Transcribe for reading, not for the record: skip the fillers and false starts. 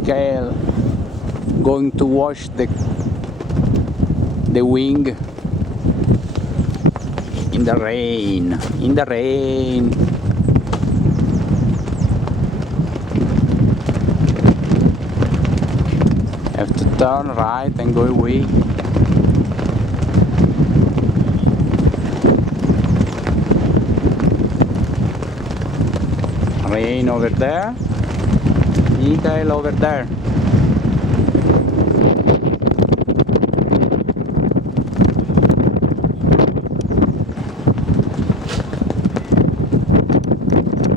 Michael going to wash the wing in the rain. Have to turn right and go away. Rain over there, Michael over there.